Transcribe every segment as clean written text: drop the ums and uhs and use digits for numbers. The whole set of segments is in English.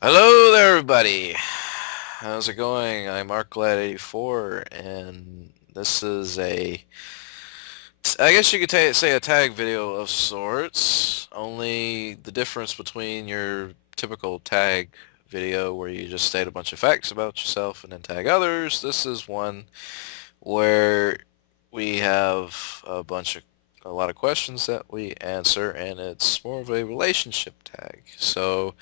Hello there, everybody. How's it going? I'm MarkLad84, and this is I guess you could say a tag video of sorts. Only the difference between your typical tag video where you just state a bunch of facts about yourself and then tag others. This is one where we have a lot of questions that we answer, and it's more of a relationship tag. So,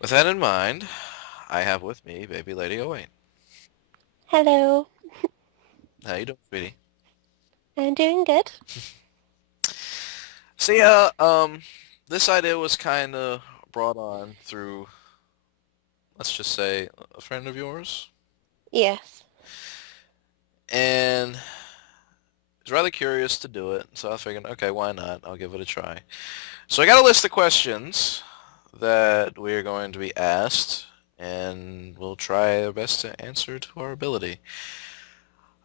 with that in mind, I have with me baby lady Owain. Hello, How you doing, sweetie? I'm doing good. So this idea was kind of brought on through, let's just say, a friend of yours, Yes. and was rather curious to do it. So I figured, okay, why not? I'll give it a try. So I got a list of questions that we are going to be asked, and we'll try our best to answer to our ability.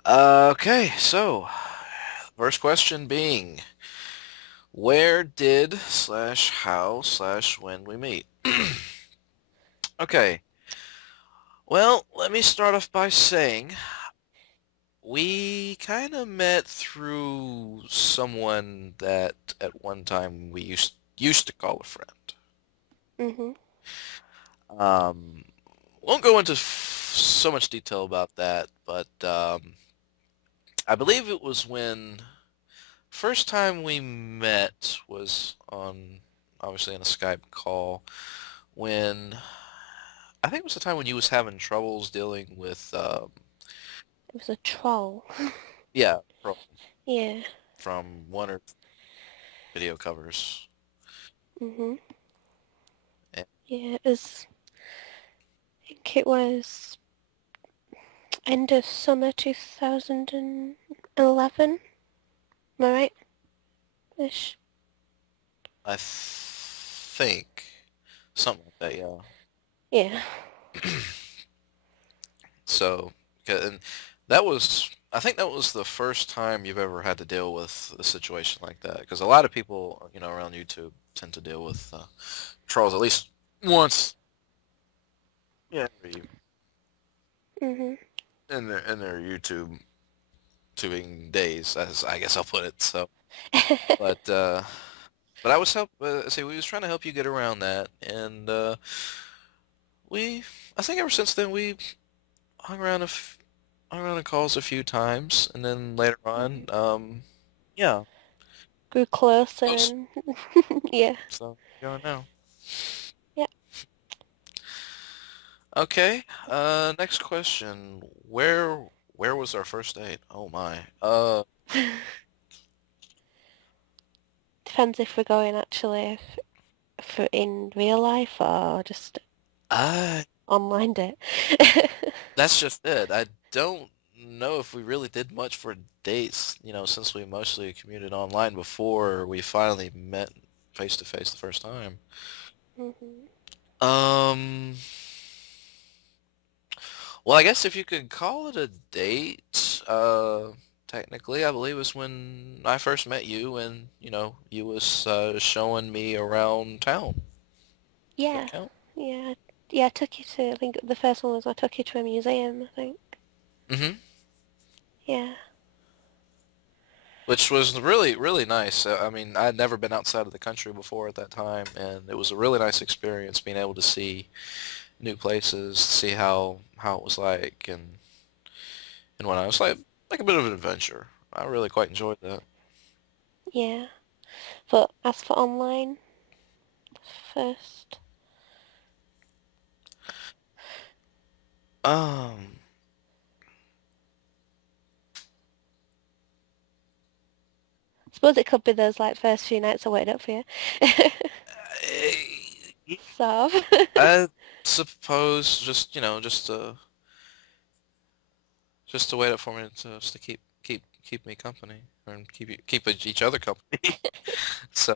Okay, so first question being, where did slash how slash when we meet? Okay, well, let me start off by saying we kind of met through someone that at one time we used to call a friend. Mhm. Um, won't go into so much detail about that, but I believe it was when first time we met was on obviously on a Skype call when I think it was the time when you was having troubles dealing with It was a troll. yeah Yeah. from one or video covers. Mhm. And Yeah, it was. I think it was end of summer 2011. Am I right? Ish. I think something like that, yeah. Yeah. So, and that was, I think that was the first time you've ever had to deal with a situation like that. Because a lot of people, around YouTube tend to deal with trolls at least once, yeah, Mhm. in their YouTube tubing days, as I guess I'll put it. So, but uh, but I was see, we was trying to help you get around that, and we, I think ever since then we hung around hung around in calls a few times, and then later on, Mhm. yeah, Grew closer close. and yeah. So going now. Yeah. Okay. Next question. Where was our first date? Oh my. Depends if we're going actually for in real life or just I online date. that's just it. I don't know if we really did much for dates, since we mostly commuted online before we finally met face to face the first time. Mhm. Um, well, I guess if you could call it a date, technically, I believe was when I first met you and, you was showing me around town. Does that Yeah. count? Yeah. Yeah, I took you to, I think the first one was I took you to a museum, I think. Mm-hmm. Yeah. Which was really, really nice. I mean, I had never been outside of the country before at that time, and it was a really nice experience being able to see new places, see how it was like, and when I was like a bit of an adventure. I really quite enjoyed that. Yeah. But as for online, first, Um, I suppose it could be those like first few nights I waited up for you. I, So, I suppose just to wait up for me to just to keep me company and keep each other company. So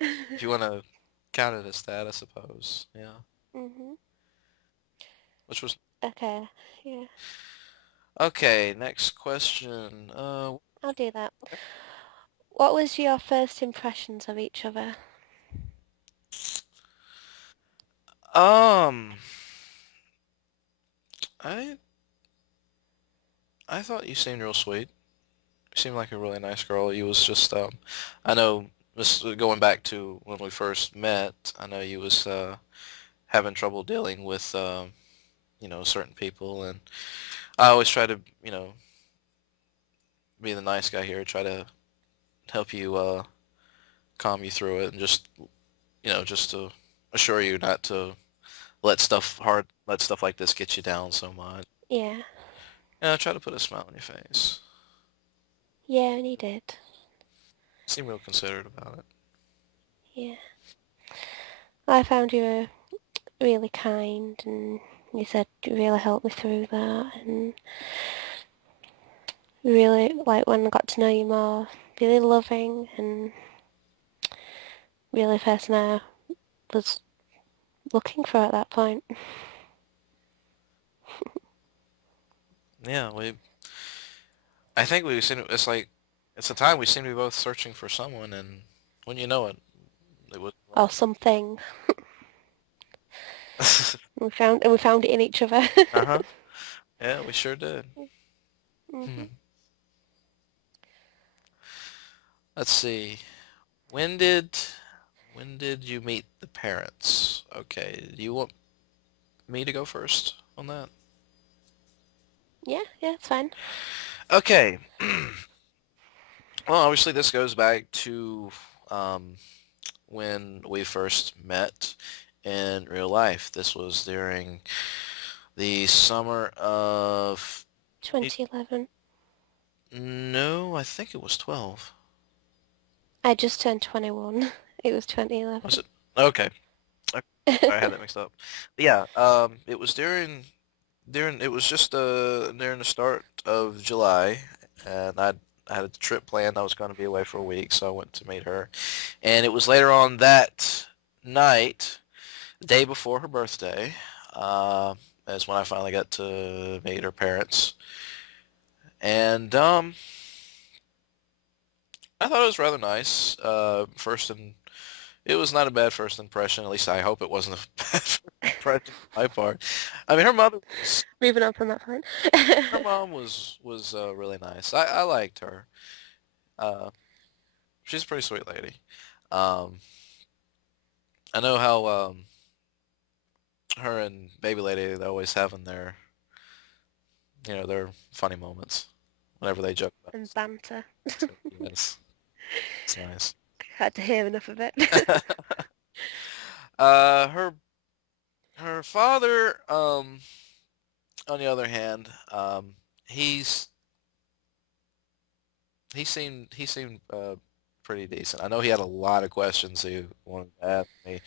if you want to count it as that, I suppose. Yeah. mhm. Which was Okay. Yeah, okay. Next question. I'll do that. What was your first impressions of each other? Um, I I thought you seemed real sweet. You seemed like a really nice girl. You was just I know this going back to when we first met. I know you was having trouble dealing with certain people, and I always try to be the nice guy here, try to help you calm you through it, and just to assure you not to let stuff like this get you down so much. Yeah. Try to put a smile on your face. Yeah, and he did. Seem real considerate about it. Yeah. I found you were really kind, and you said you really helped me through that, and really, like, when I got to know you more, really loving, and really the person I was looking for at that point. Yeah, I think we seem it's like it's a time we seem to be both searching for someone, and when you know it, it was Or right. something. We found it in each other. Uh-huh. Yeah, we sure did. Hmm. hmm Let's see. When did when did you meet the parents? Okay. Do you want me to go first on that? Yeah, yeah, it's fine. Okay. Well, obviously this goes back to um, when we first met in real life. This was during the summer of... 2011. No, I think it was 12. I just turned 21. It was Was 2011. it? Okay. Okay. I had that mixed up. But yeah, it was it was just during the start of July, and I had a trip planned. I was going to be away for a week, so I went to meet her. And it was later on that night, the day before her birthday, uh, is when I finally got to meet her parents. And I thought it was rather nice. It was not a bad first impression. At least I hope it wasn't a bad first impression on my part. I mean, Moving on from that point. her mom was really nice. I liked her. Uh, she's a pretty sweet lady. Um, I know how her and baby lady they always having their funny moments whenever they joke about And banter. it. Yes, it's nice. Had to hear enough of it. Her father, on the other hand, he's he seemed pretty decent. I know he had a lot of questions he wanted to ask me.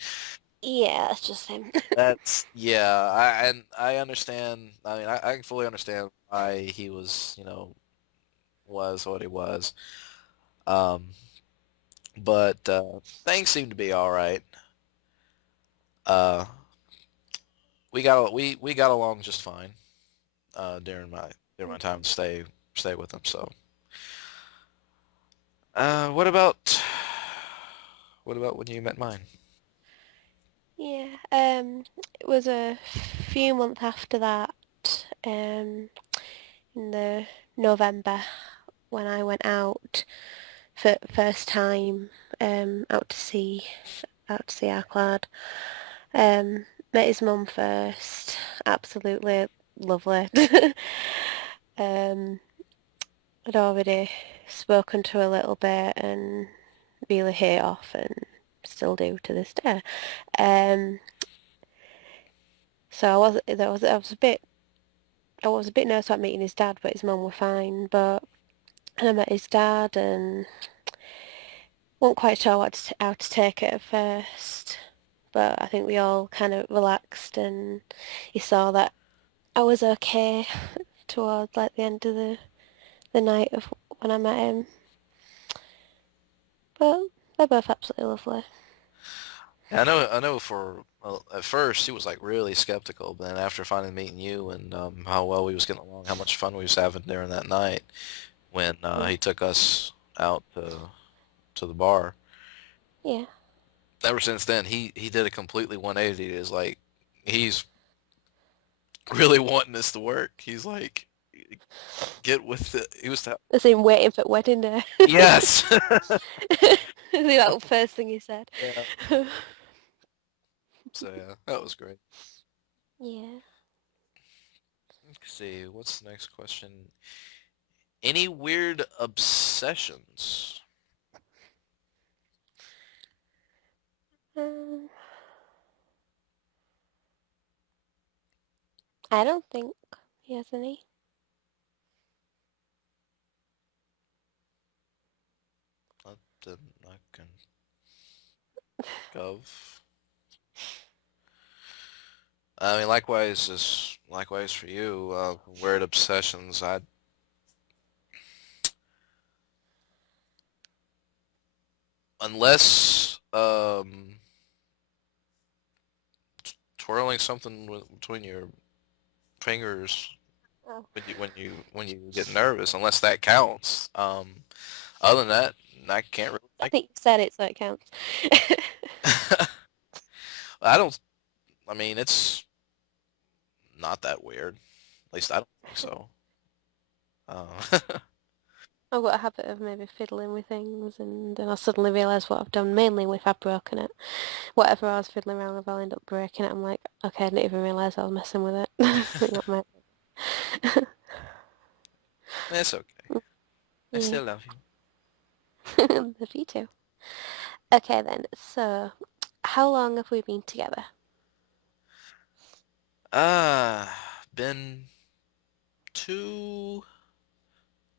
Yeah, that's just him. That's yeah, I understand. I mean, I can fully understand why he was what he was. Um, but things seem to be all right. Uh, we got along just fine during my time to stay with him. So, uh, what about what about when you met mine? Yeah, it was a few months after that, in the November when I went out for first time, out to see our lad. Met his mum first, absolutely lovely. um, I'd already spoken to her a little bit and really hit it off and still do to this day. Um, so I was a bit nervous about meeting his dad, but his mum were fine. But and I met his dad and wasn't quite sure how to take it at first. But I think we all kind of relaxed and he saw that I was okay towards like the end of the night of when I met him. But they're both absolutely lovely. Yeah, I know. Well, at first he was like really skeptical, but then after finally meeting you and how well we was getting along, how much fun we was having during that night when Yeah, he took us out to the bar. yeah, Ever since then, he did a completely 180. Is like he's really wanting this to work. He's like, get with it. He was As in waiting for wedding day. yes. Is that the first thing he said? Yeah. So yeah, that was great. Yeah. Let's see, what's the next question? Any weird obsessions? Um, I don't think he has any. Nothing I can think of. I mean, likewise for you. Weird obsessions. Unless twirling something between your fingers Oh. when you get nervous, unless that counts. Other than that, I can't really I think. think you said it, so it counts. I don't. I mean, it's not that weird. At least I don't think so. Uh, I've got a habit of maybe fiddling with things and then I suddenly realise what I've done, mainly if I've broken it. Whatever I was fiddling around with, I'll end up breaking it. I'm like, okay, I didn't even realise I was messing with it. I think that might it's okay. I yeah. still love you. Love you too. Okay then, so how long have we been together? Been 2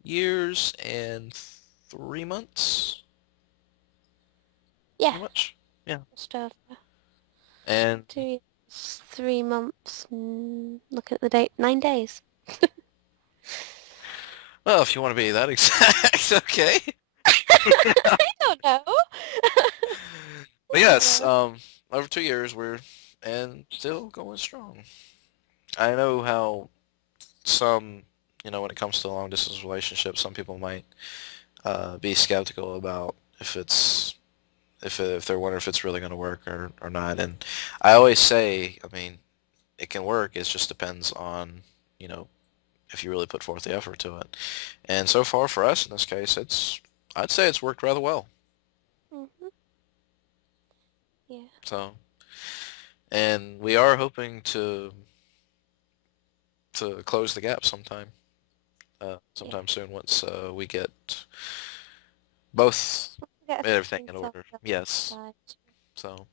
years and 3 months, Yeah, pretty much. Yeah. just over And 2 years, 3 months, looking at the date, 9 days. well, if you want to be that exact, okay. I don't know. But I don't yes, know. over 2 years and still going strong. I know how some, when it comes to long distance relationships, some people might be skeptical about if they're wondering if it's really going to work or not. And I always say, I mean, it can work. It just depends on, you know, if you really put forth the effort to it. And so far for us in this case, I'd say it's worked rather well. Hmm. Yeah. So, and we are hoping to close the gap Yeah. sometime soon once we get both Get a few everything things in off order. the Yes. side. So,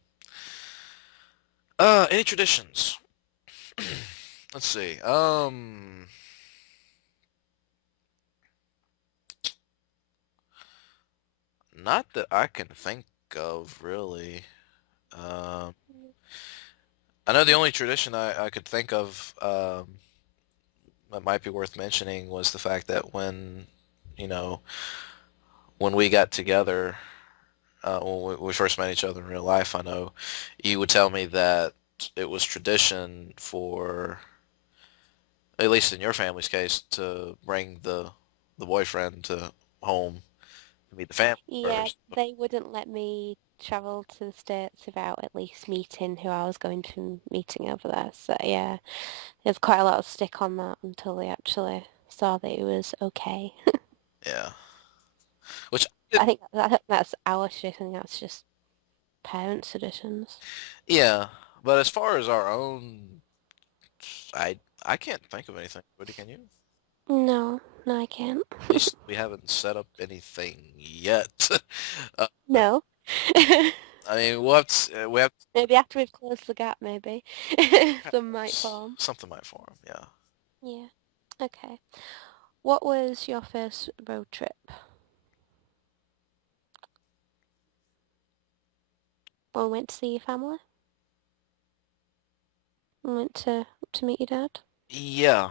any traditions? Let's see. Not that I can think of really. Um, I know the only tradition I could think of that might be worth mentioning was the fact that you know, when we got together, when we first met each other in real life, I know you would tell me that it was tradition for, at least in your family's case, to bring the boyfriend to home to meet the family Yeah, first. they wouldn't let me travel to the States without at least meeting who I was going to be meeting over there. So yeah, there's quite a lot of stick on that until they actually saw that it was okay. Yeah. Which I think that's our shit. I think that's just parents' traditions. yeah, but as far as our own, I I can't think of anything. What can you? No, no, I can't. At least we haven't set up anything yet. uh, No. I mean, we have Maybe after we've closed the gap, maybe some might form. something might form. Yeah. Yeah. Okay. What was your first road trip? When we went to see your family? We went to meet your dad? Yeah.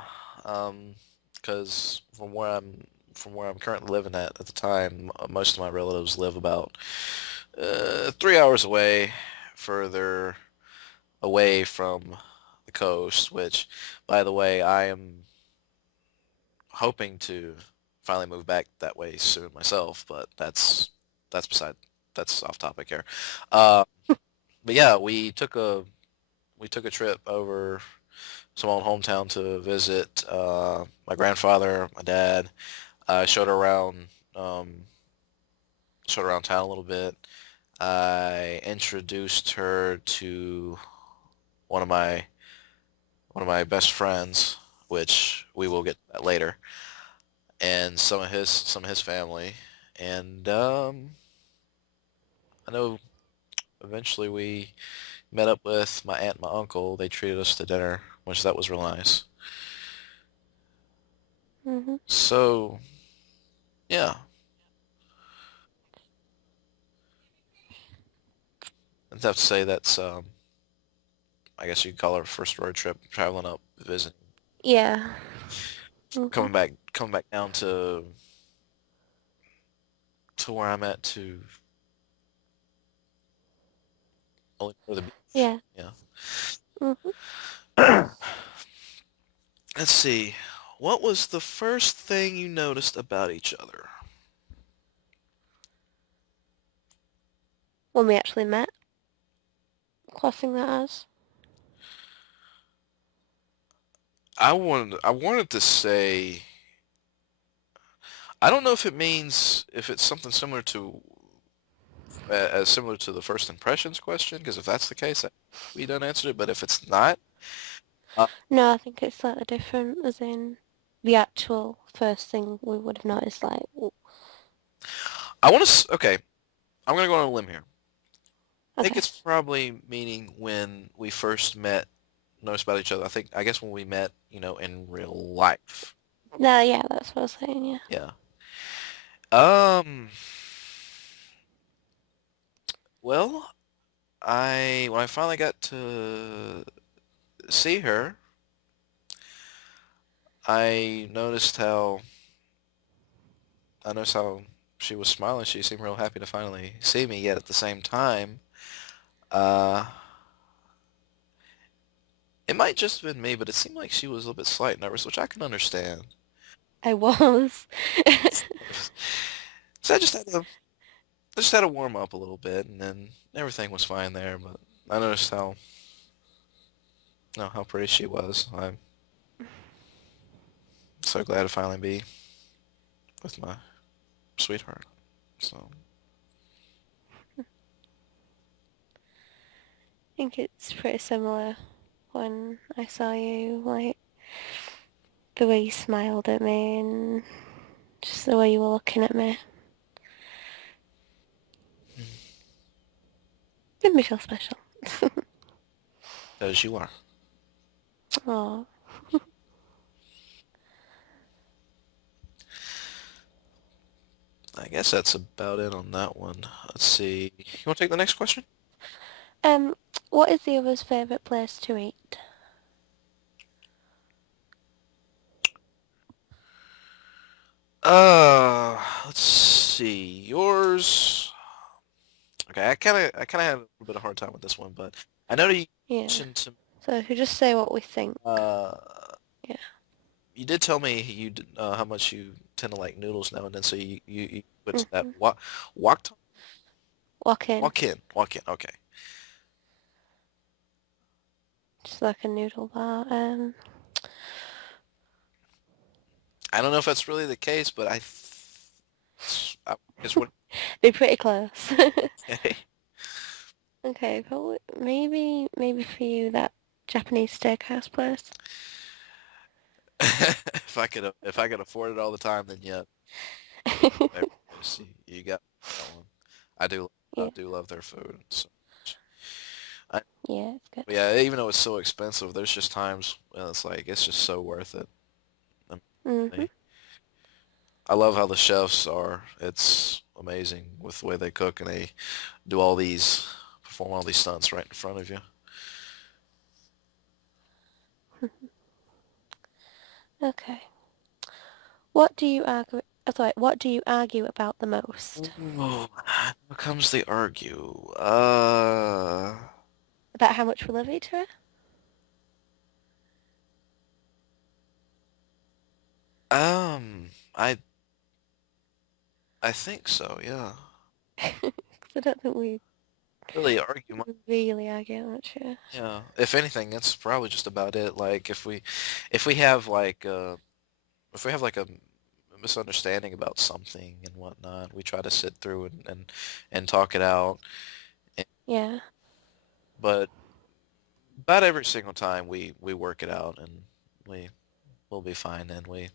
Because from where I'm currently living at the time, most of my relatives live about 3 hours away, further away from the coast. Which, by the way, I am hoping to finally move back that way soon myself, but that's off topic here. Uh, but yeah, we took a we took a trip over some old hometown to visit my grandfather, my dad. I um, showed her around town a little bit. I introduced her to one of my one of my best friends, which we will get to that later, and some of his family. And I know eventually we met up with my aunt and my uncle. They treated us to dinner, which that was real nice. Mhm. So yeah, I'd have to say that's I guess you'd call it our first road trip, traveling up, visiting, Yeah. Mhm. coming back down to where I'm at to only go to the beach. Yeah. Yeah. Mhm. Let's see. What was the first thing you noticed about each other? When we actually met, classing that as. I wanted to say I don't know if it means if it's something similar to as similar to the first impressions question, because if that's the case, we done answered it. But if it's not, uh, No, I think it's slightly different, as in the actual first thing we would have noticed, like, I want to. Okay, I'm gonna go on a limb here. I think okay. it's probably meaning when we first met, noticed about each other. I guess when we met, in real life. No, yeah, that's what I was saying, yeah. Yeah. Um. Well, I when I finally got to see her, I noticed how I noticed how she was smiling. She seemed real happy to finally see me. Yet at the same time, uh, it might just have been me, but it seemed like she was a little bit slight nervous, which I can understand. I was. So I just had to warm up a little bit, and then everything was fine there. But I noticed how pretty she was. I'm so glad to finally be with my sweetheart. So. I think it's pretty similar when I saw you, like, the way you smiled at me and just the way you were looking at me. Made me feel special. As you are. Oh, I guess that's about it on that one. Let's see. You want to take the next question? um, what is the other's favourite place to eat? Let's see. Yours. Okay, I kind of had a little bit of hard time with this one, but I know that you Yeah. mentioned to So if you just say what we think. uh Yeah. you did tell me how much you tend to like noodles now and then, so you went to that Mhm. wok Walk in. walk in. Okay. Just like a noodle bar. I don't know if that's really the case, but I guess what They're pretty close. okay. Okay, but maybe for you that Japanese steakhouse place. If I could afford it all the time, then yeah. Maybe you got that one. I do I Yeah, do love their food so much. I, yeah, it's good. yeah, even though it's so expensive, there's just times when it's like it's just so worth it. I Mhm. mean, I love how the chefs are. It's amazing with the way they cook and they do perform all these stunts right in front of you. Okay. What do you argue? Sorry, what do you argue about the most? Ooh, here comes the argue. About how much we love each other? I I think so, yeah. 'Cause I don't think we. really argue much. Really argue much. Yeah. Yeah, if anything, that's probably just about it. Like if we have like if we have like a misunderstanding about something and whatnot, we try to sit through and talk it out. And- Yeah. But about every single time we work it out and we we'll be fine and we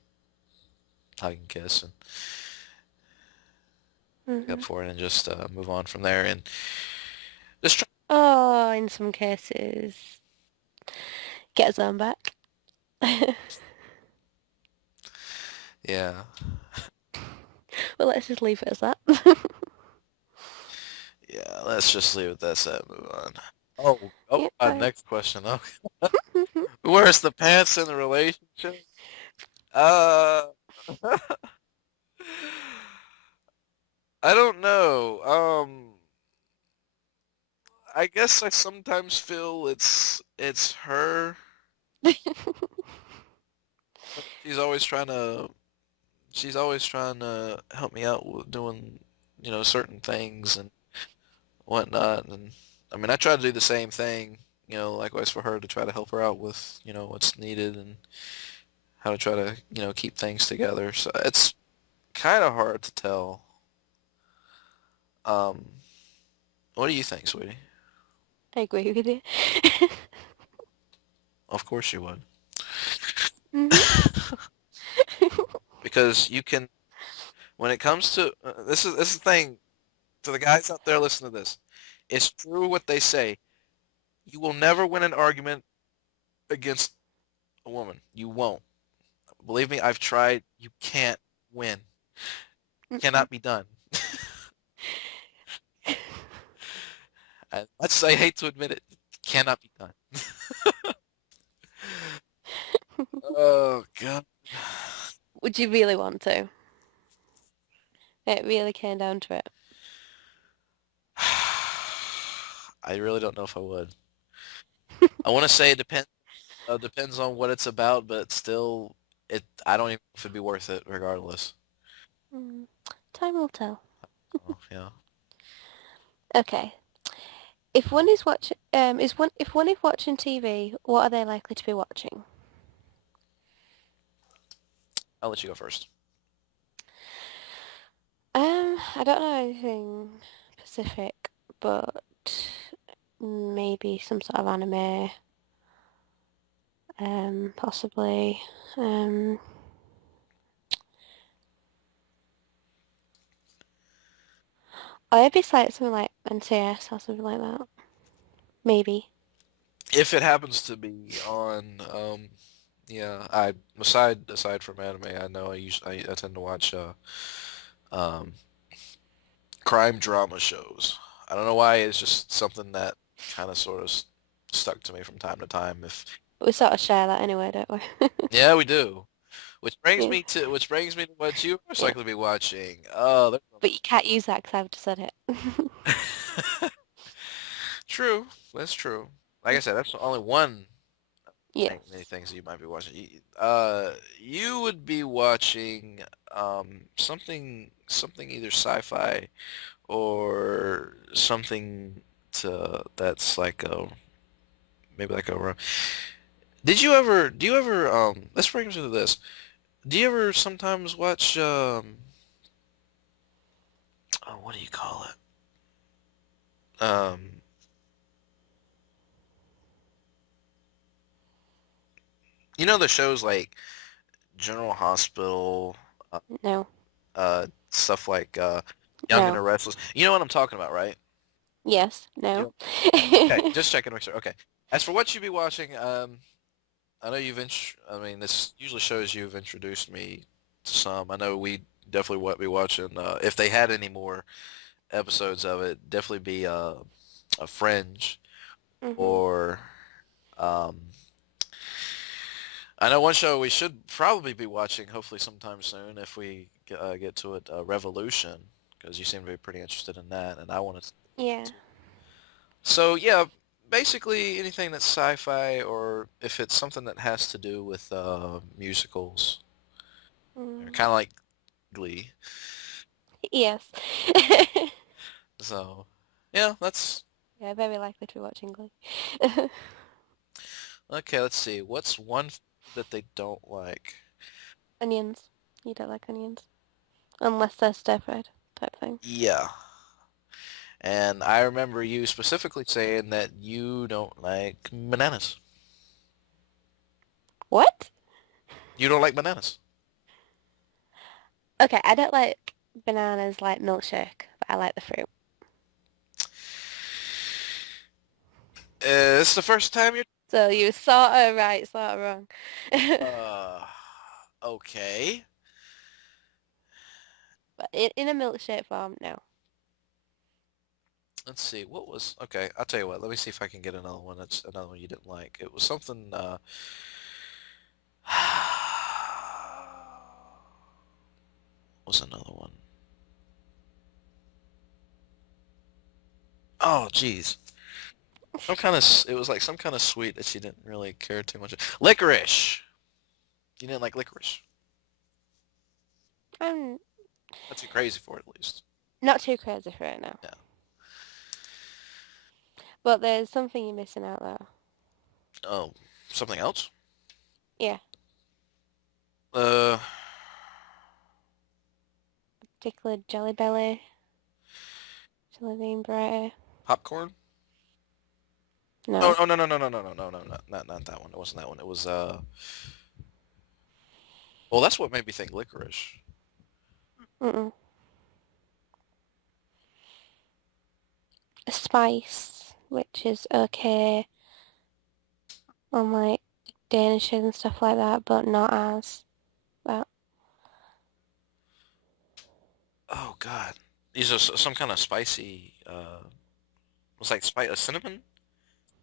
hug and kiss and make up Mhm. for it and just move on from there and just try. Oh, in some cases, get his own back. Yeah. Well, let's just leave it as that. Yeah, let's just leave it at that and move on. Oh, Yep, fine. next question. Oh, where's the pants in the relationship? Uh, I don't know. I guess I sometimes feel it's her. She's always trying to she's always trying to help me out with doing, certain things and whatnot. And I mean, I try to do the same thing, likewise for her to try to help her out with, what's needed and how to try to, keep things together. So it's kind of hard to tell. Um, what do you think, sweetie? I agree with you. Of course you would. Mhm. Because you can, when it comes to, this is the thing, to the guys out there listening to this, it's true what they say. You will never win an argument against a woman. You won't. Believe me, I've tried. You can't win. Mm-mm. Cannot be done. As much as I hate to admit it, cannot be done. Oh God. Would you really want to? It really came down to it. I really don't know if I would. I want to say it depends on what it's about, but still, I don't even know if it'd be worth it regardless. Mm. Time will tell. Oh, yeah. Okay. If one is watching, if one is watching TV, what are they likely to be watching? I'll let you go first. I don't know anything specific, but maybe some sort of anime, possibly. Um, or maybe it's like something like NCS or something like that. Maybe. If it happens to be on, yeah, aside from anime, I know I tend to watch um crime drama shows. I don't know why. It's just something that kind of sort of stuck to me from time to time. If But we sort of share that anyway, don't we? Yeah, we do. Yeah, Which brings me to what you most yeah. likely to be watching. Oh, But you can't use that because I've just said it. true. That's true. Like I said, that's only one Yes. many things that you might be watching. You would be watching something either sci-fi or something that's like a maybe like a do you ever let's bring us into this. Do you ever sometimes watch oh, what do you call it? The shows like General Hospital, No. stuff like Young and the No. Restless. You know what I'm talking about, right? Yes. No. You Okay, just checking to make sure. Okay. As for what you be watching, I know I mean, this usually shows you've introduced me to some. I know we definitely would be watching, if they had any more episodes of it, definitely be a Fringe Mhm. or um, I know one show we should probably be watching hopefully sometime soon if we get to it, Revolution, because you seem to be pretty interested in that, and I want to. Yeah. So yeah, basically anything that's sci-fi or if it's something that has to do with musicals, Mm. kind of like Glee. Yes. So yeah, that's. Yeah, very likely to be watching Glee. Okay, let's see. What's one food that they don't like? Onions. You don't like onions. Unless they're stir-fried type thing. Yeah. And I remember you specifically saying that you don't like bananas. What? You don't like bananas. Okay, I don't like bananas like milkshake, but I like the fruit. It's the first time you're... So you were sort of right, sort of wrong. Uh, okay. But in a milkshake form, no. Let's see. What was... Okay, I'll tell you what. Let me see if I can get another one that's another one you didn't like. It was something... what was another one? Oh, jeez. Some kind of... It was like some kind of sweet that she didn't really care too much. Licorice. You didn't like licorice. I'm Not too crazy for it, at least. not too crazy for it now. Yeah. But there's something you're missing out there. Oh, something else? Yeah, Uh, particular Jelly Belly, Jelly Bean Burrito. popcorn? Oh, No. oh, no, no, no, no, no, no, no, no, not that one. It wasn't that one. It was, well, that's what made me think licorice. Mm-mm. Spice, which is okay on like Danishes and stuff like that, but not as that. Oh, God. These are some kind of spicy, was like cinnamon?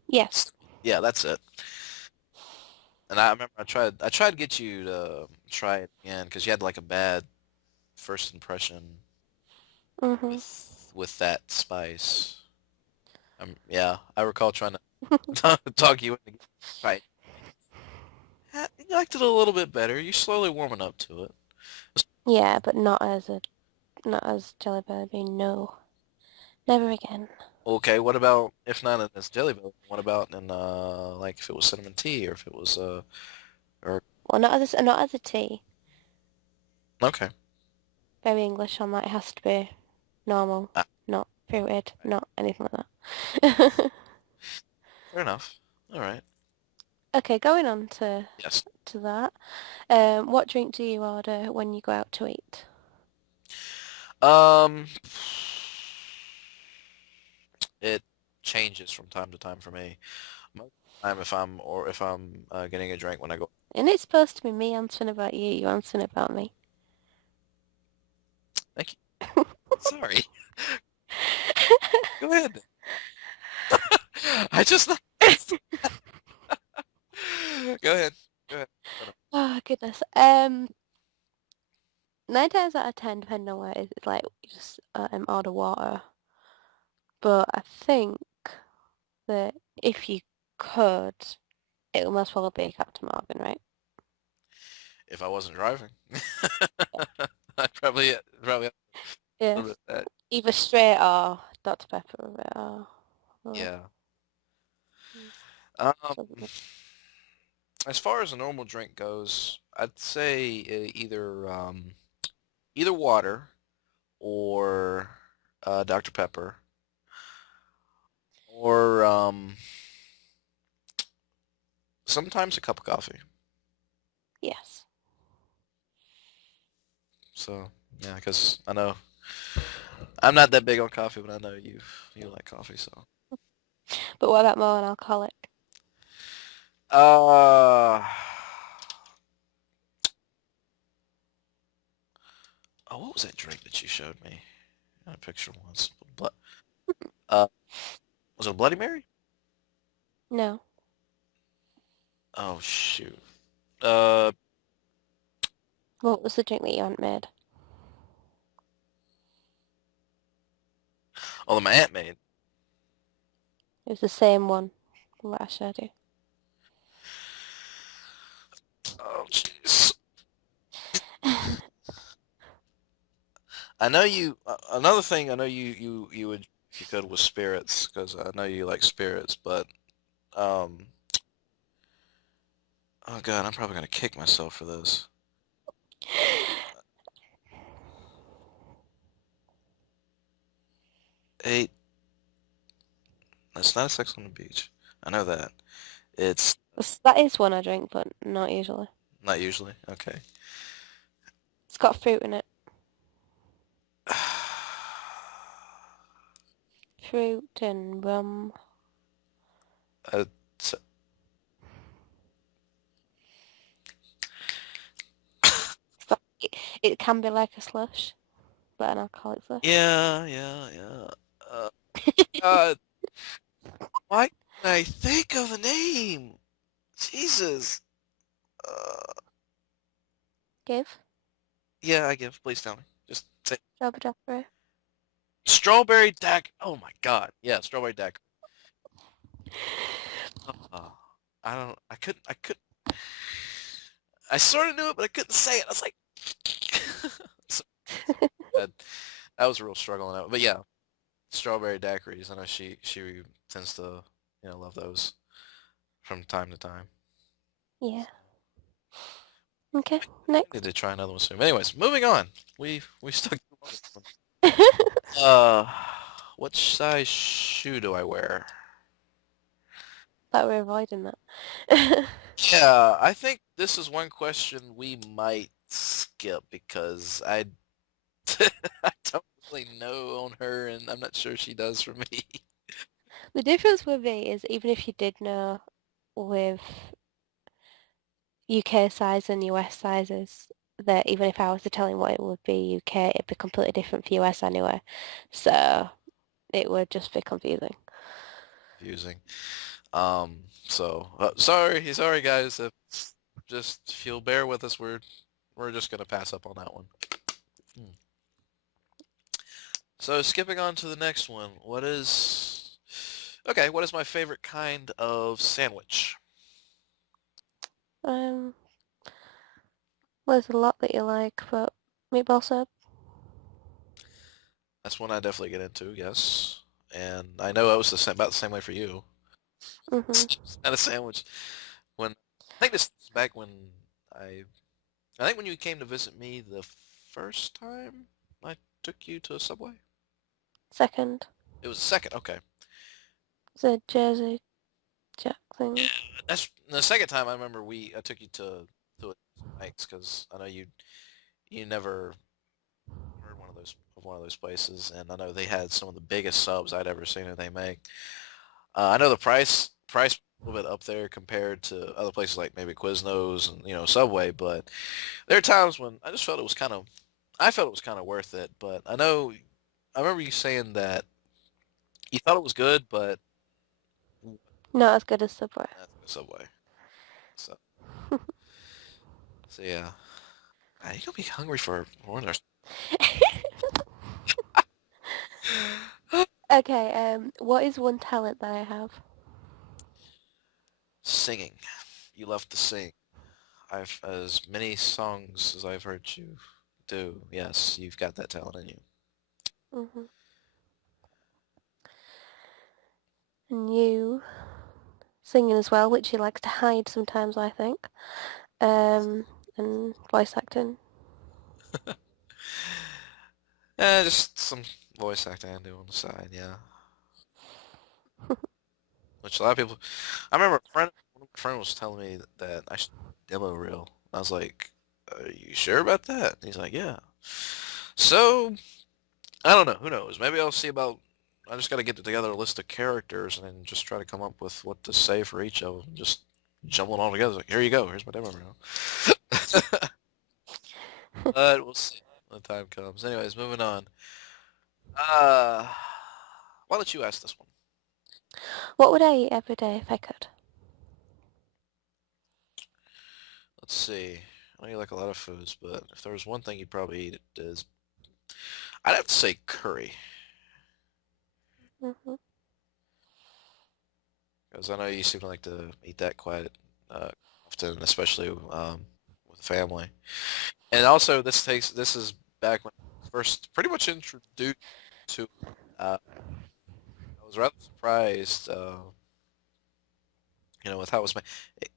Yes. Yeah, that's it. And I remember I tried to get you to try it again because you had like a bad first impression Mhm. with that spice. Yeah, I recall trying to talk you into right. You liked it a little bit better. You're slowly warming up to it. Yeah, but not as Jelly Belly Bean. No, never again. Okay, what about if not in this jelly belly? What about in like if it was cinnamon tea or if it was or Well, not as a tea. okay. Very English on that. It has to be normal, Ah, not fruited, right. not anything like that. Fair enough. All right. Okay, going on Yes. to that. What drink do you order when you go out to eat? Um, it changes from time to time for me. Most of the time if I'm getting a drink when I go. And it's supposed to be me answering about you, you answering about me. Thank you. Sorry. Go ahead. I just go ahead. Go ahead. Oh goodness. 9 times out of 10, depending on where it is, it's like you just order water. But I think that if you could, it would most probably be Captain Morgan, right? If I wasn't driving, I'd probably have a Yeah. little bit of that. Either straight or Dr. Pepper with it or Yeah. Um, something. as far as a normal drink goes, I'd say either water or Dr. Pepper or sometimes a cup of coffee. Yes. So yeah, because I know I'm not that big on coffee, but I know you like coffee. So But what about more non-alcoholic? uh oh, what was that drink that you showed me? I had a picture once. Uh, was it a Bloody Mary? No. Oh shoot. Uh, What was the drink that you hadn't made? oh, the my aunt made. It was the same one that I showed you. Oh jeez. I know you. Another thing I know you would. if you could, with spirits, because I know you like spirits, but um, oh god, I'm probably gonna kick myself for this. 8. It's not Sex on the Beach. I know that. It's That is one I drink, but not usually. not usually. Okay. It's got fruit in it. Fruit and rum. It's, It can be like a slush, but an alcoholic slush. yeah, yeah, yeah. Uh, God, why can't I think of a name? Jesus. Uh, Give. yeah, I give. Please tell me. Just say Strawberry. strawberry dac. Oh my God. Yeah, strawberry dac. Uh, I don't. I couldn't. I couldn't. I sort of knew it, but I couldn't say it. I was like, so, that, that was a real struggle on that. But yeah, strawberry daiquiris. I know she tends to love those from time to time. Yeah. Okay, I need next. to try another one soon. But anyways, moving on. We stuck. Uh, what size shoe do I wear? Thought we were avoiding that. Yeah, I think this is one question we might skip because I I don't really know on her, and I'm not sure she does for me. The difference with me is even if you did know with UK size and US sizes, that even if I was to tell him what it would be UK, it'd be completely different for US anyway. So it would just be confusing. Confusing. So sorry guys. Just if you'll bear with us, we're just gonna pass up on that one. Hmm. So skipping on to the next one. What is my favorite kind of sandwich? Um, well, there's a lot that you like, but meatball sub. That's one I definitely get into, yes. And I know I was about the same way for you. Mhm. It's not a sandwich. When I think this is back when I I think when you came to visit me the first time I took you to a Subway. Second, It was the second. Okay. it's a Jersey Jack Yeah, thing. that's the second time I remember I took you to Mike's because I know you never heard one of those places, and I know they had some of the biggest subs I'd ever seen they make. I know the price a little bit up there compared to other places like maybe Quiznos and Subway, but there are times when I felt it was kind of worth it. But I remember you saying that you thought it was good, but Not as good as Subway. that's the Subway. So yeah. You gonna be hungry for more than Okay, what is one talent that I have? singing. You love to sing. I've as many songs as I've heard you do. Yes, you've got that talent in you. Mhm. And you singing as well, which you likes to hide sometimes, I think. And voice acting. Just some voice acting I do on the side, yeah. Which a lot of people. I remember one of my friends was telling me that I should demo reel. I was like, "Are you sure about that?" And he's like, "Yeah." So I don't know. Who knows? Maybe I'll see about. I just got to get together a list of characters and then just try to come up with what to say for each of them. Just jumble it all together. Like, here you go. Here's my demo reel. But we'll see when the time comes. Anyways, moving on. Uh, why don't you ask this one? What would I eat every day if I could? Let's see. I know you like a lot of foods, but if there was one thing you'd probably eat, it is. I'd have to say curry, Mhm. because I know you seem to like to eat that quite often, especially with the family. And also, this is back when I first pretty much introduced to. was rather surprised, with how it was made. It,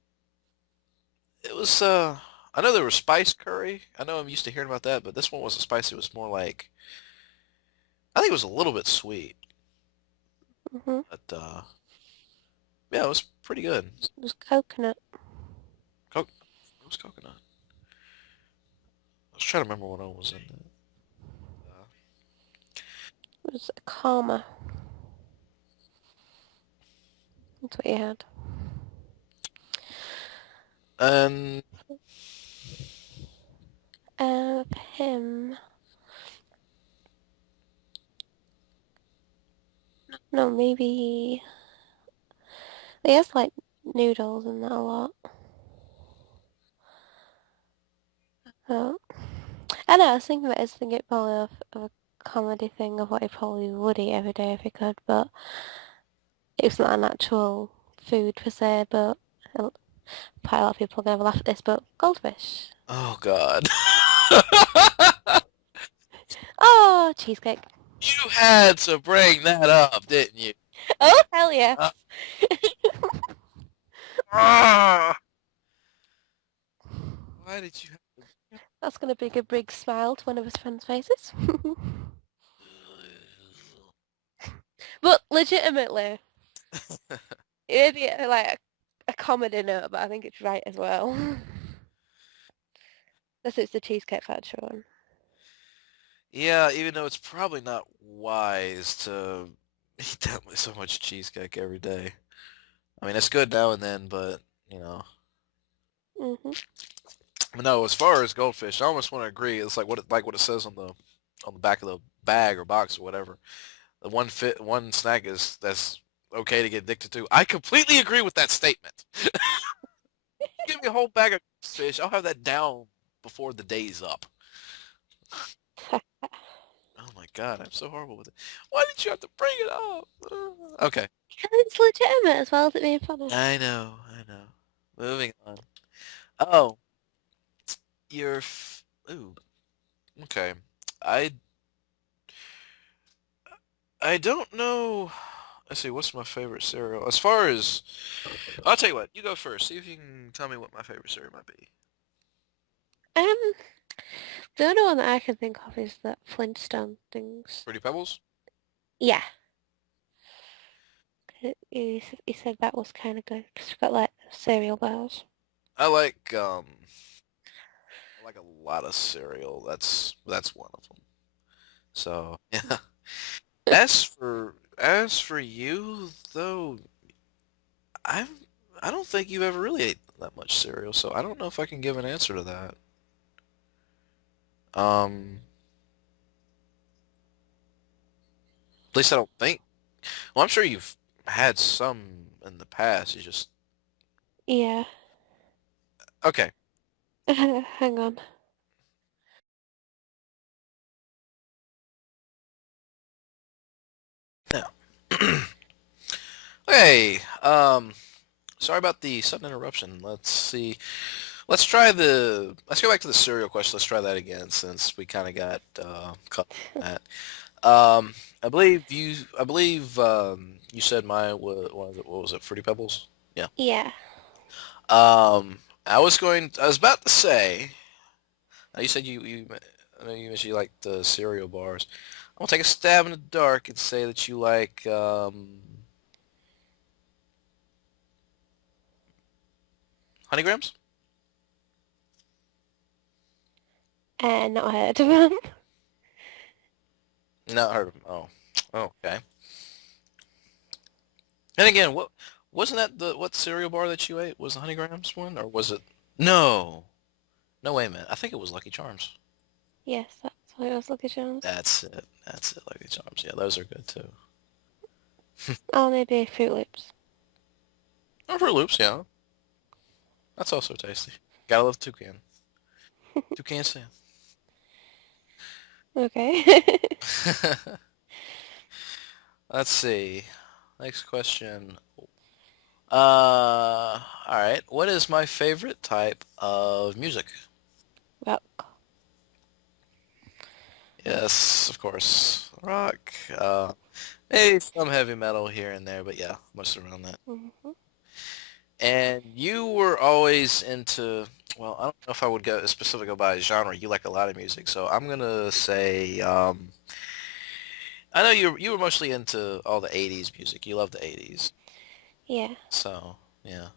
it was, I know there was spice curry. I know I'm used to hearing about that, but this one wasn't spicy. It was more like, I think it was a little bit sweet, Mhm. but yeah, it was pretty good. There's coconut. Co it was coconut. I was trying to remember what else was in it. There's a karma. That's what you had. And Him. No, maybe he has like noodles and that a lot. Oh. I know, I was thinking about it, I was thinking probably of a comedy thing of what he probably would eat every day if he could, but it's not an actual food per se, but quite a lot of people are going to laugh at this, but goldfish. oh God, Oh, cheesecake. you had to bring that up, didn't you? Oh, hell yes. Uh, ah, why did you have That's going to bring a big smile to one of his friends' faces. But legitimately, it'd be like a comedy note, but I think it's right as well. Unless it's the Cheesecake Factory one. Yeah, even though it's probably not wise to eat so much cheesecake every day. I mean, it's good now and then, but you know. Mhm. But no, as far as goldfish, I almost want to agree. It's like what it says on the back of the bag or box or whatever. The one snack is that's okay to get addicted to. I completely agree with that statement. Give me a whole bag of fish. I'll have that down before the day's up. Oh my God, I'm so horrible with it. Why did you have to bring it up? Okay. It's legitimate as well as it being funny. I know, I know. Moving on. Oh, you're ooh, okay. I I don't know. Let's see, what's my favorite cereal? As far as I'll tell you what, you go first. See if you can tell me what my favorite cereal might be. Um, the only one that I can think of is that Flintstone things. Fruity Pebbles? Yeah, he said that was kind of good because we got like cereal bars. I like a lot of cereal. That's one of them. So, yeah. As for you though, I've I don't think you've ever really ate that much cereal, so I don't know if I can give an answer to that. Um, at least I don't think. Well, I'm sure you've had some in the past. You just Yeah. okay. Hang on. Now, okay. Sorry about the sudden interruption. Let's see. Let's go back to the cereal question. Let's try that again since we kind of got caught on that. I believe you said mine was what was it? Fruity Pebbles? Yeah. Yeah. I was about to say, you said I know you mentioned you like the cereal bars. I'm gonna take a stab in the dark and say that you like Honey Grams? Not heard of them. Not heard of them. Oh, okay. And again, what wasn't that what cereal bar that you ate? Was the Honey Grams one, or was it? No, no, wait a minute. I think it was Lucky Charms. Yes, that's what it was, Lucky Jones. That's it. That's it. Lucky Charms. Yeah, those are good too. Oh, maybe Fruit Loops. Oh, Fruit Loops, yeah. That's also tasty. Gotta love toucan. Toucan Sam. Okay. Let's see. Next question. All right. What is my favorite type of music? Rock. Yes, of course. Rock. Maybe some heavy metal here and there, but yeah, most around that. Hmm. And you were always into, well, I don't know if I would go specifically go by genre. You like a lot of music, so I'm gonna say, I know you were mostly into all the '80s music. You love the '80s, Yeah. so yeah.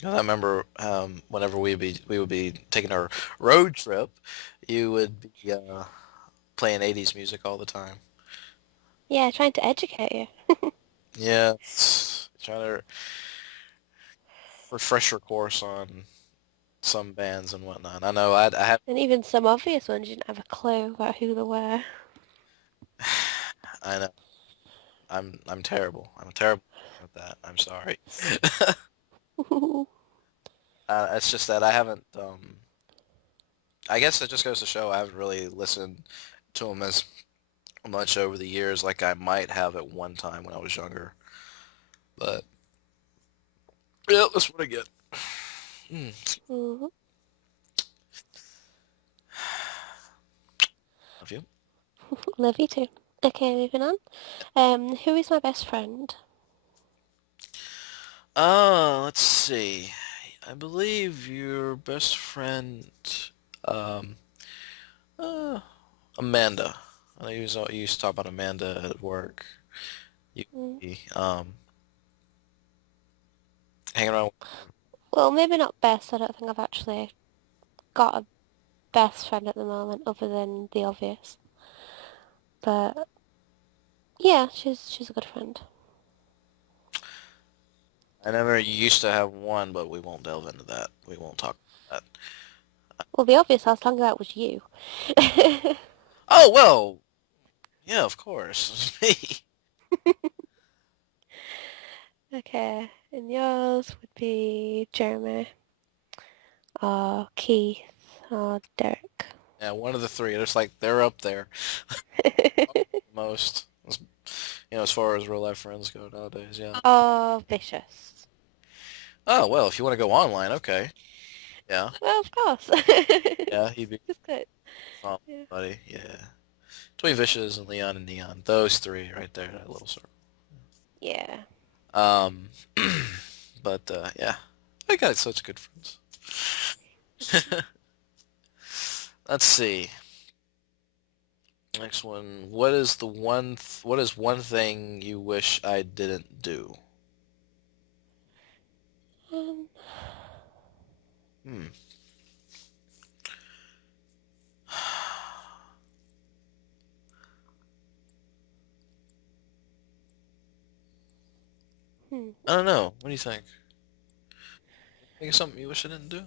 'Cause I remember whenever we would be taking our road trip, you would be playing '80s music all the time. Yeah, trying to educate you. Yeah, trying to refresh your course on some bands and whatnot. I know I have. And even some obvious ones you didn't have a clue about who they were. I know I'm terrible. I'm terrible at that. I'm sorry. It's just that I haven't. I guess it just goes to show I haven't really listened to them as much over the years like I might have at one time when I was younger. But yeah, that's what I get. Hmm. Mhm. Love you. Love you too. Okay, moving on. Who is my best friend? Let's see. I believe your best friend, um, uh, Amanda. I know you used to talk about Amanda at work. You, Mm. hanging around. Well, maybe not best. I don't think I've actually got a best friend at the moment, other than the obvious. But yeah, she's a good friend. I remember you used to have one, but we won't delve into that. We won't talk about that. Well, the obvious I was talking about was you. Oh, well, yeah, of course. Me. Okay, and yours would be Jeremy, or Keith, or Derek. Yeah, one of the three. It's like they're up there most, as far as real life friends go nowadays. Yeah. or Vicious. Oh, well, if you want to go online, okay. Yeah. Well, of course. Yeah, he'd be Just good. fun, Yeah. buddy. Yeah. Between Vicious and Leon and Neon. Those three right there, that little circle. Yeah. Um, but yeah, I got such good friends. Let's see. Next one. What is one thing you wish I didn't do? Um, Hmm. hmm. I don't know. What do you think? Think of something you wish I didn't do?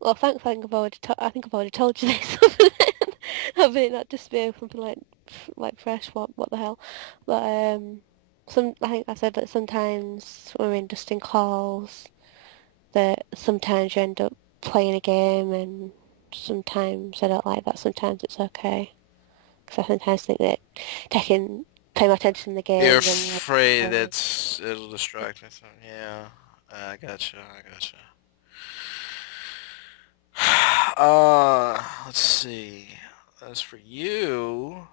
Well, thankfully I think I've already told you this. I mean, not just be something like fresh. What the hell? But I think I said that sometimes when we're in just in calls, that sometimes you end up playing a game, and sometimes I don't like that. Sometimes it's okay, because I sometimes think that taking paying my attention in the You're game than afraid playing. it'll distract me. Yeah, I gotcha. I gotcha. Let's see. As for you,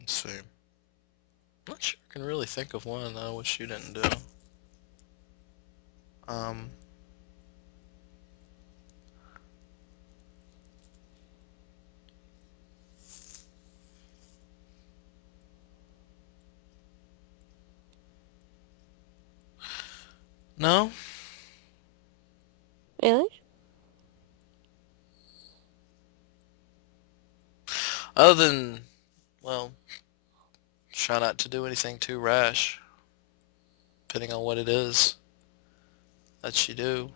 let's see. I'm not sure I can really think of one I wish you didn't do. Um, no. Really? Other than, well, try not to do anything too rash, depending on what it is that you do.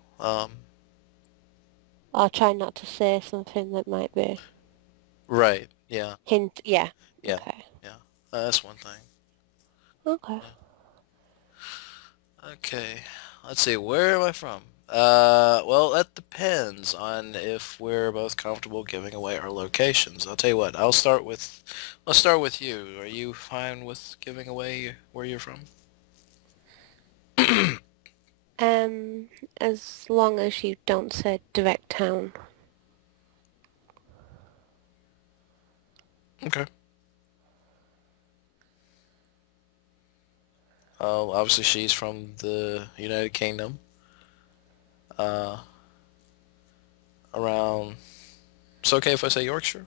I'll try not to say something that might be Right. Yeah. hint. Yeah. Yeah. Okay. Yeah. That's one thing. Okay. Yeah. Okay. Let's see. Where am I from? Well, that depends on if we're both comfortable giving away our locations. I'll tell you what. Let's start with you. Are you fine with giving away where you're from? Um, as long as you don't say direct town. Okay. Obviously she's from the United Kingdom. Uh, around. It's okay if I say Yorkshire.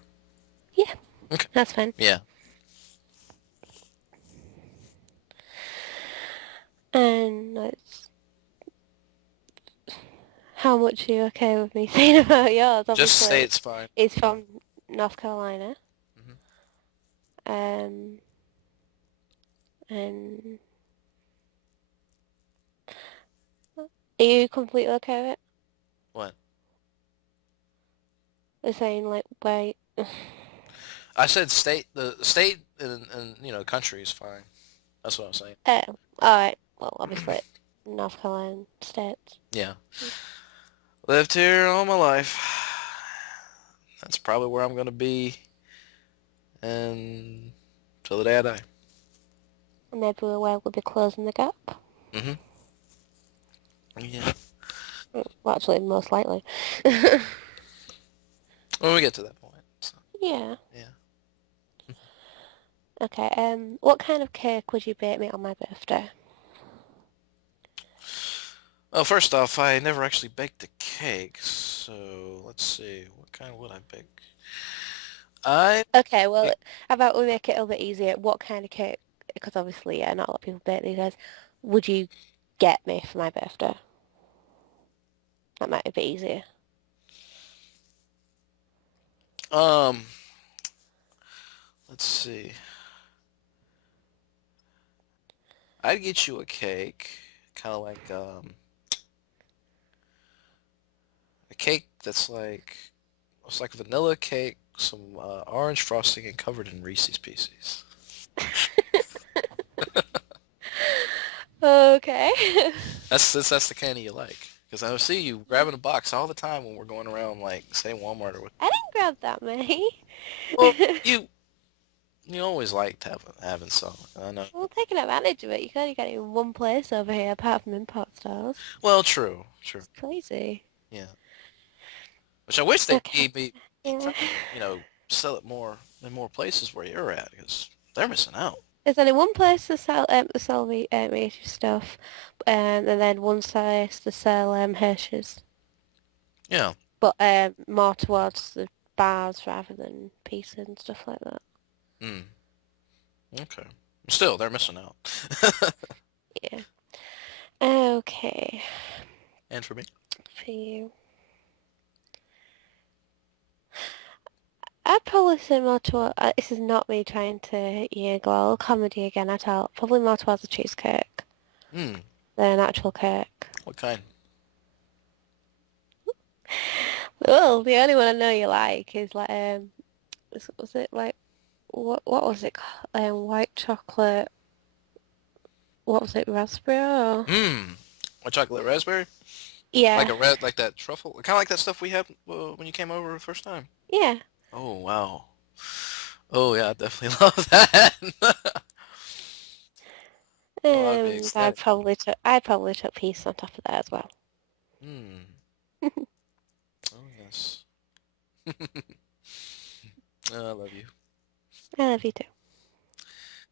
Yeah, Okay. that's fine. Yeah. And it's how much are you okay with me saying about yours? Just say Obviously, it's fine. it's from North Carolina. Hmm. Um, and are you completely okay with it? What? We're saying like, wait, I said state. The state and country is fine. That's what I'm saying. oh, alright. Well, obviously, North Carolina states. Yeah. Lived here all my life. That's probably where I'm gonna be, and till the day I die. Maybe we'll be closing the gap. Hmm. Yeah. Well, actually, most likely. When we get to that point. So, Yeah. yeah. Okay, what kind of cake would you bake me on my birthday? Well, first off, I never actually baked a cake, so let's see. What kind would I bake? I Okay, well, how about we make it a little bit easier? What kind of cake, because obviously, yeah, not a lot of people bake these days, would you get me for my birthday? That might be a bit easier. um let's see. I'd get you a cake, kind of like a cake that's like it's like a vanilla cake, some orange frosting, and covered in Reese's Pieces. Okay. That's the candy you like, because I see you grabbing a box all the time when we're going around, like say Walmart or. I didn't grab that many. Well, you always liked having some. I know. Well, taking advantage of it. You can only get it in one place over here, apart from import stores. Well, true, true. It's crazy. Yeah. Which I wish they Okay. gave me Yeah. try to, sell it more in more places where you're at, because they're missing out. There's only one place to sell meat stuff, and then one place to sell Hershey's, Yeah. but more towards the bars rather than pizza and stuff like that. Mm, okay. Still, they're missing out. Yeah. Okay. And for me. For you, I'd probably say more toward. This is not me trying to go all comedy again at all. Probably more towards a cheesecake Hmm. than an actual cake. What kind? Well, the only one I know you like is like was it like what was it called? White chocolate. What was it? Raspberry? Or... Hmm. A chocolate raspberry? Like Yeah, a red, like that truffle? Kind of like that stuff we had when you came over the first time. yeah. Oh, wow. Oh, yeah, I definitely love that. Oh, I'd be And ecstatic. I'd probably took peace on top of that as well. Hmm. Oh, yes. Oh, I love you. I love you too.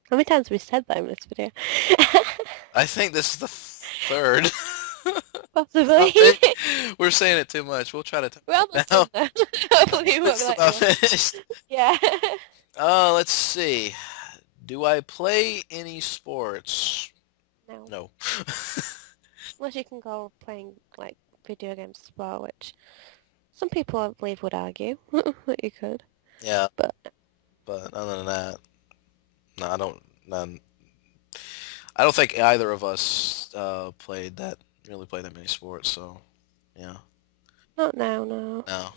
How many times have we said that in this video? I think this is the third. I Possibly. think we're saying it too much. We'll try to tone We're it almost down. done though. Hopefully we won't be It's like about anyone. finished. Yeah. Let's see. Do I play any sports? No. No. Unless you can go playing like video games as well, which some people I believe would argue that you could. Yeah, But but other than that, no, I don't. None. I don't think either of us really played that many sports. So, yeah, not now, no. no,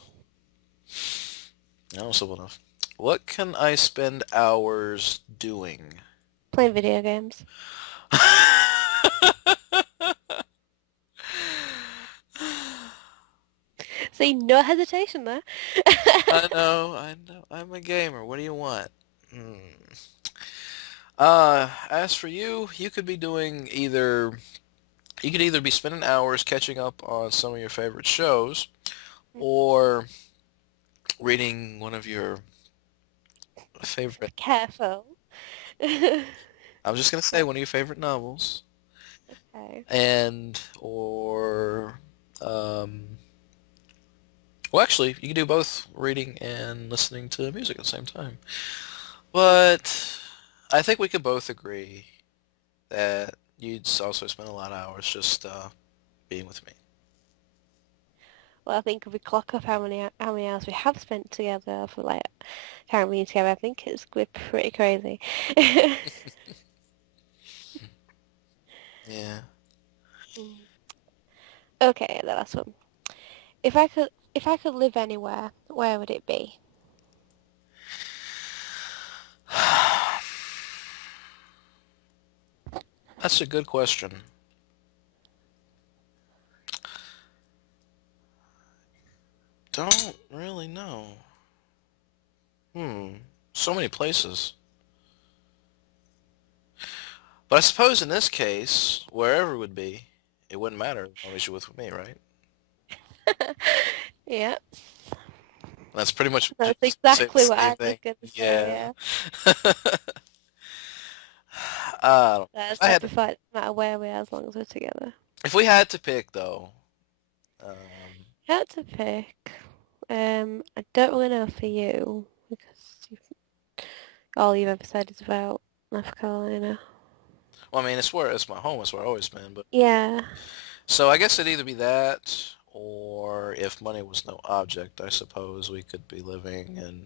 no, simple enough. What can I spend hours doing? Playing video games. See, no hesitation there. I know. I'm a gamer. What do you want? Hmm. As for you, you could be doing either You could either be spending hours catching up on some of your favorite shows, or reading one of your favorite, Be careful. I was just gonna say Right, one of your favorite novels, okay. and or um, well, actually, you can do both reading and listening to music at the same time. But I think we could both agree that you'd also spend a lot of hours just being with me. Well, I think if we clock up how many hours we have spent together for like time being together, I think we're pretty crazy. Yeah. Mm. Okay, the last one. If I could live anywhere, where would it be? That's a good question. Don't really know. Hmm. So many places. But I suppose in this case, wherever it would be, it wouldn't matter as long as you're with me, right? Yeah, That's pretty much that's just say the exactly what same I was thing. gonna say. Yeah. Yeah, I don't know. that's If I not had to, before. No matter where we are, as long as we're together. if we had to pick though, um, Had to pick. I don't really know for you because all you've ever said is about North Carolina. well, I mean, it's my home. It's where I've always been. But Yeah, so I guess it'd either be that, or if money was no object, I suppose we could be living in,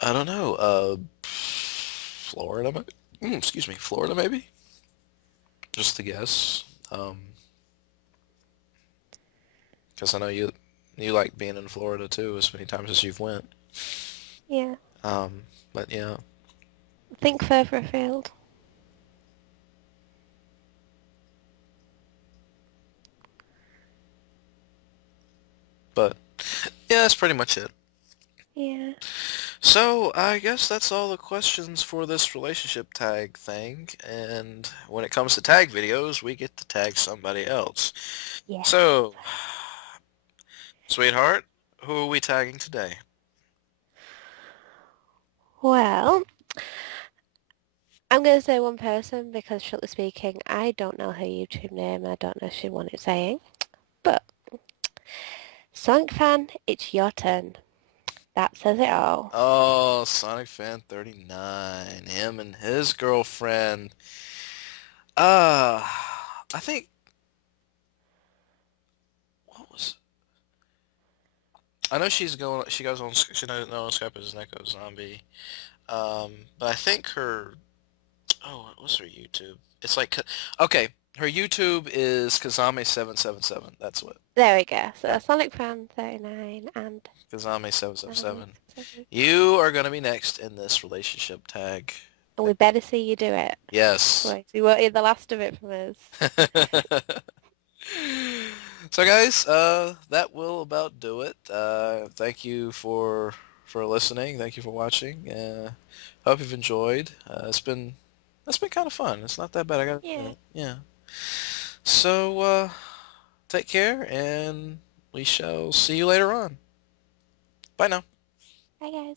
I don't know, Florida. Excuse me, Florida maybe. Just to guess. Because I know you like being in Florida too, as many times as you've went. yeah. Um, but yeah, Think further afield. but yeah, that's pretty much it. Yeah, So I guess that's all the questions for this relationship tag thing. And when it comes to tag videos, we get to tag somebody else. yeah. So, sweetheart, who are we tagging today? Well, I'm going to say one person because, strictly speaking, I don't know her YouTube name. I don't know if she wanted saying. But, Sonic fan, it's your turn. That says it all. Oh, Sonic Fan 39. Him and his girlfriend. Uh, I think what was I know she goes on, she knows no on Skype as Neko Zombie. But I think what's her YouTube? It's like, okay, her YouTube is Kazame777. That's what. There we go. So, Sonic fan 39 and Kazame777. and You are going to be next in this relationship tag. we better see you do it. Yes. Right, you won't hear the last of it from us. So guys, that will about do it. Thank you for listening. Thank you for watching. Hope you've enjoyed. It's been kind of fun. It's not that bad. I gotta Yeah. admit. Yeah. So take care, and we shall see you later on. Bye now. Bye, guys.